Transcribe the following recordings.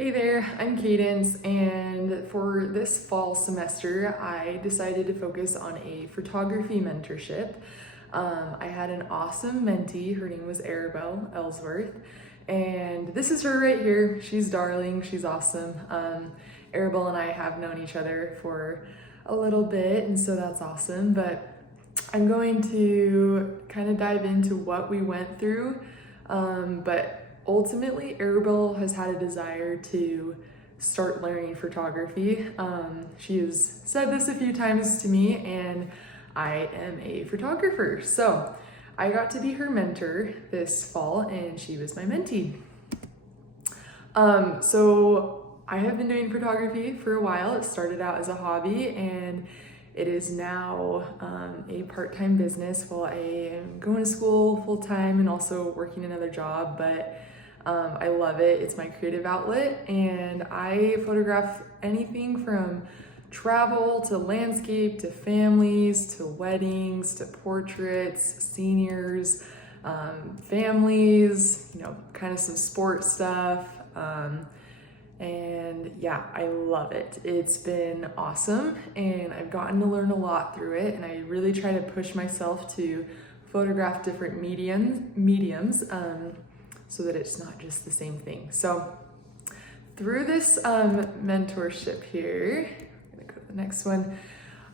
Hey there, I'm Cadence, and for this fall semester, I decided to focus on a photography mentorship. I had an awesome mentee. Her name was Arabelle Ellsworth, and this is her right here. She's darling, she's awesome. Arabelle and I have known each other for a little bit, and so that's awesome, but I'm going to kind of dive into what we went through, but ultimately, Arabelle has had a desire to start learning photography. She has said this a few times to me, and I am a photographer. So I got to be her mentor this fall, and she was my mentee. So I have been doing photography for a while. It started out as a hobby, and it is now a part-time business while I am going to school full-time and also working another job, but I love it. It's my creative outlet, and I photograph anything from travel to landscape to families to weddings to portraits, seniors, families, kind of some sports stuff. And yeah, I love it. It's been awesome, and I've gotten to learn a lot through it, and I really try to push myself to photograph different mediums so that it's not just the same thing. So through this mentorship here, I'm gonna go to the next one,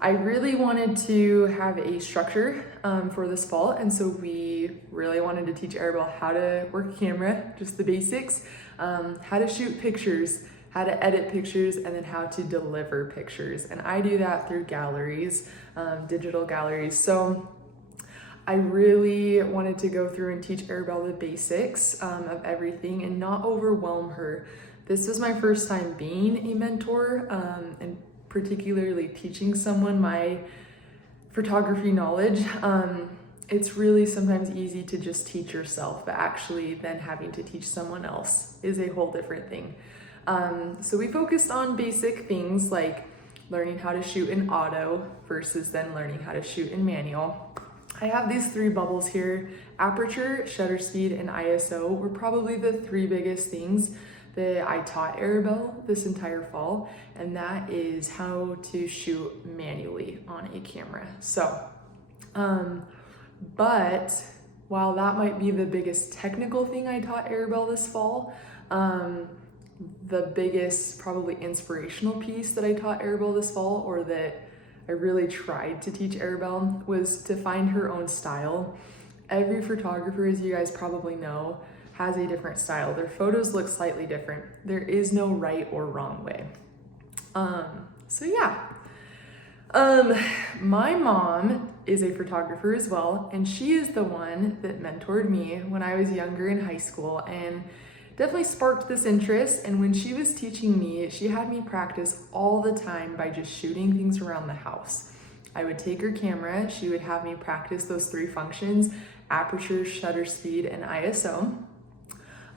I really wanted to have a structure for this fall, and so we really wanted to teach Arabelle how to work a camera, just the basics, how to shoot pictures, how to edit pictures, and then how to deliver pictures. And I do that through galleries, digital galleries. So I really wanted to go through and teach Arabelle the basics of everything and not overwhelm her. This was my first time being a mentor and particularly teaching someone my photography knowledge. It's really sometimes easy to just teach yourself, but actually then having to teach someone else is a whole different thing. So we focused on basic things like learning how to shoot in auto versus then learning how to shoot in manual. I have these three bubbles here. Aperture, shutter speed, and ISO were probably the three biggest things that I taught Arabelle this entire fall, and that is how to shoot manually on a camera. So, but while that might be the biggest technical thing I taught Arabelle this fall, the biggest probably inspirational piece that I taught Arabelle this fall, or that I really tried to teach Arabelle, was to find her own style. Every photographer, as you guys probably know, has a different style. Their photos look slightly different. There is no right or wrong way. So yeah. My mom is a photographer as well, and she is the one that mentored me when I was younger in high school, and definitely sparked this interest. And when she was teaching me, she had me practice all the time by just shooting things around the house. I would take her camera, she would have me practice those three functions: aperture, shutter speed, and ISO.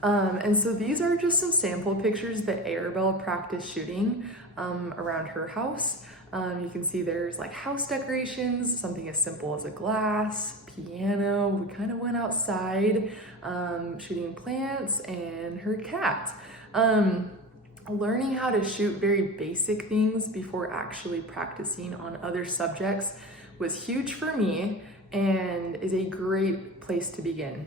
And so these are just some sample pictures that Arabelle practiced shooting around her house. You can see there's like house decorations, something as simple as a glass, piano. We kind of went outside shooting plants, and her cat. Learning how to shoot very basic things before actually practicing on other subjects was huge for me and is a great place to begin.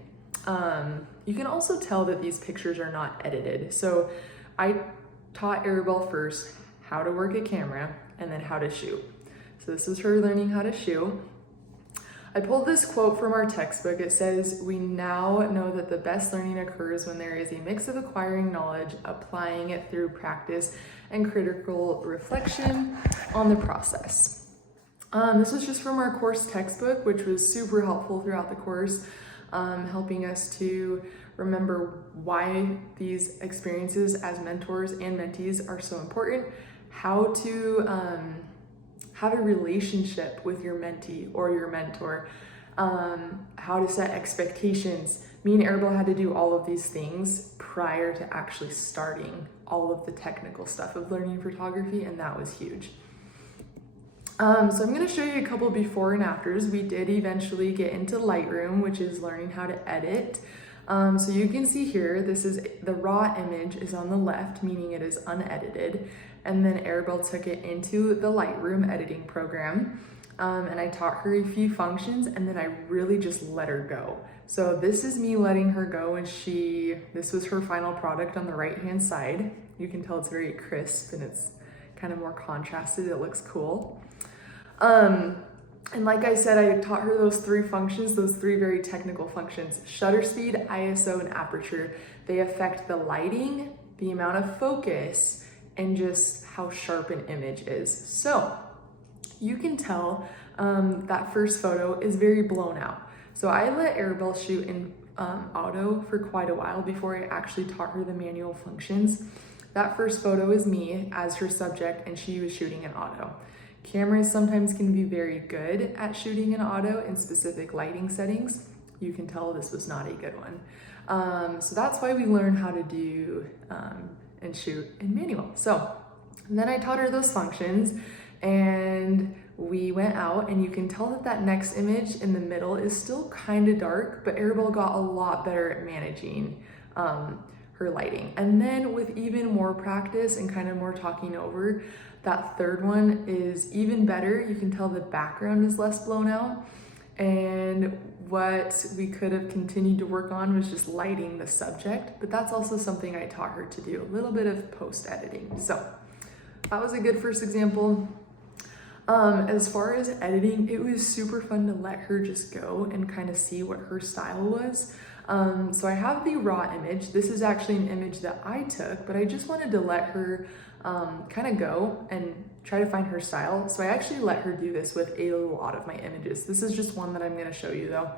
You can also tell that these pictures are not edited. So I taught Arabelle first how to work a camera and then how to shoot. So this is her learning how to shoot. I pulled this quote from our textbook. It says, "We now know that the best learning occurs when there is a mix of acquiring knowledge, applying it through practice, and critical reflection on the process." This was just from our course textbook, which was super helpful throughout the course, helping us to remember why these experiences as mentors and mentees are so important, how to have a relationship with your mentee or your mentor, how to set expectations. Me and Arabelle had to do all of these things prior to actually starting all of the technical stuff of learning photography, and that was huge. So I'm going to show you a couple before and afters. We did eventually get into Lightroom, which is learning how to edit. So you can see here, this is the raw image is on the left, meaning it is unedited. And then Arabelle took it into the Lightroom editing program. And I taught her a few functions, and then I really just let her go. So this is me letting her go, and this was her final product on the right-hand side. You can tell it's very crisp and it's kind of more contrasted. It looks cool. And like I said, I taught her those 3 functions, those 3 very technical functions: shutter speed, ISO, and aperture. They affect the lighting, the amount of focus, and just how sharp an image is. So you can tell that first photo is very blown out. So I let Arabelle shoot in auto for quite a while before I actually taught her the manual functions. That first photo is me as her subject, and she was shooting in auto. Cameras sometimes can be very good at shooting in auto in specific lighting settings. You can tell this was not a good one. So that's why we learn how to do and shoot in manual. So then I taught her those functions, and we went out, and you can tell that that next image in the middle is still kind of dark, but Arabelle got a lot better at managing her lighting. And then with even more practice and kind of more talking over, that third one is even better. You can tell the background is less blown out. And what we could have continued to work on was just lighting the subject, but that's also something I taught her to do, a little bit of post-editing. So that was a good first example. As far as editing, it was super fun to let her just go and kind of see what her style was. So I have the raw image. This is actually an image that I took, but I just wanted to let her kind of go and try to find her style. So I actually let her do this with a lot of my images. This is just one that I'm going to show you though.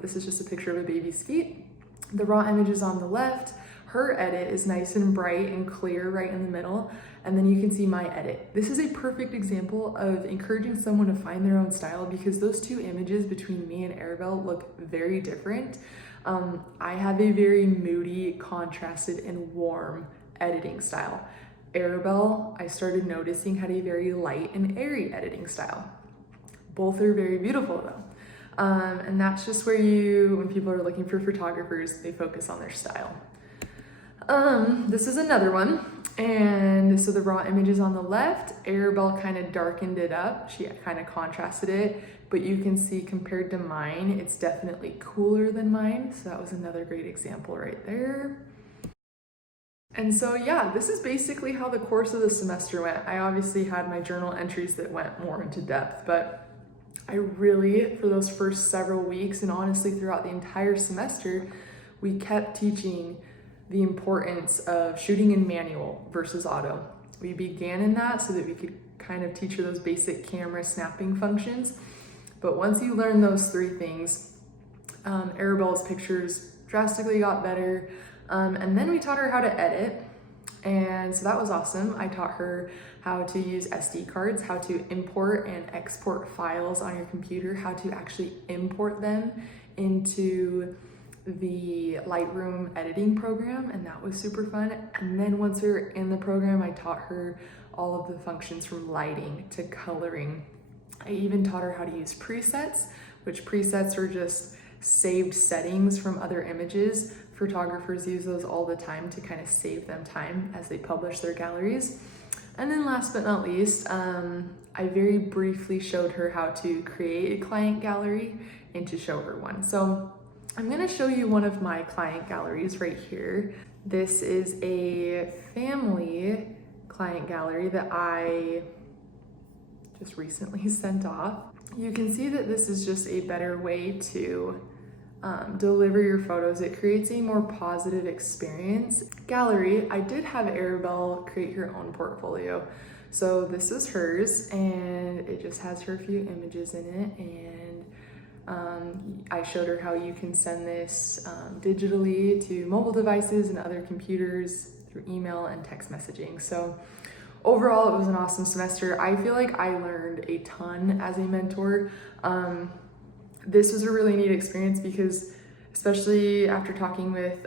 This is just a picture of a baby's feet. The raw image is on the left. Her edit is nice and bright and clear right in the middle. And then you can see my edit. This is a perfect example of encouraging someone to find their own style, because those 2 images between me and Arabelle look very different. I have a very moody, contrasted, and warm editing style. Arabelle, I started noticing, had a very light and airy editing style. Both are very beautiful though. And that's just where when people are looking for photographers, they focus on their style. This is another one. And so the raw image is on the left. Arabelle kind of darkened it up. She kind of contrasted it, but you can see compared to mine, it's definitely cooler than mine. So that was another great example right there. And so yeah, this is basically how the course of the semester went. I obviously had my journal entries that went more into depth, but I really, for those first several weeks, and honestly throughout the entire semester, we kept teaching the importance of shooting in manual versus auto. We began in that so that we could kind of teach her those basic camera snapping functions. But once you learn those 3 things, Arabelle's pictures drastically got better. And then we taught her how to edit. And so that was awesome. I taught her how to use SD cards, how to import and export files on your computer, how to actually import them into the Lightroom editing program, and that was super fun. And then once we were in the program, I taught her all of the functions from lighting to coloring. I even taught her how to use presets, which presets are just saved settings from other images. Photographers use those all the time to kind of save them time as they publish their galleries. And then last but not least, I very briefly showed her how to create a client gallery and to show her one. So I'm gonna show you one of my client galleries right here. This is a family client gallery that I just recently sent off. You can see that this is just a better way to deliver your photos. It creates a more positive experience. Gallery, I did have Arabelle create her own portfolio. So this is hers, and it just has her few images in it, and I showed her how you can send this digitally to mobile devices and other computers through email and text messaging. So overall, it was an awesome semester. I feel like I learned a ton as a mentor. This was a really neat experience because, especially after talking with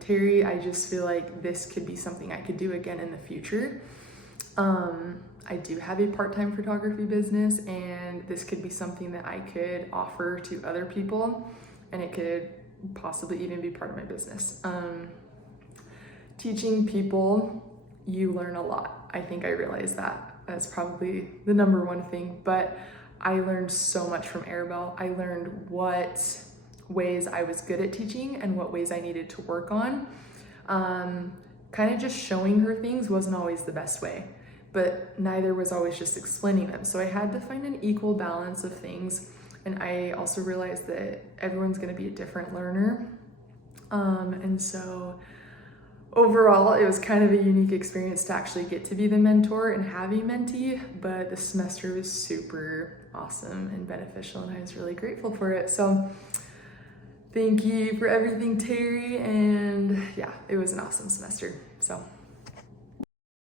Terry, I just feel like this could be something I could do again in the future. I do have a part-time photography business, and this could be something that I could offer to other people, and it could possibly even be part of my business. Teaching people, you learn a lot. I think I realized that as probably the number one thing, but I learned so much from Arabelle. I learned what ways I was good at teaching and what ways I needed to work on. Kind of just showing her things wasn't always the best way, but neither was always just explaining them. So I had to find an equal balance of things. And I also realized that everyone's going to be a different learner. And so overall, it was kind of a unique experience to actually get to be the mentor and have a mentee, but the semester was super awesome and beneficial, and I was really grateful for it. So thank you for everything, Terry, and yeah, it was an awesome semester. So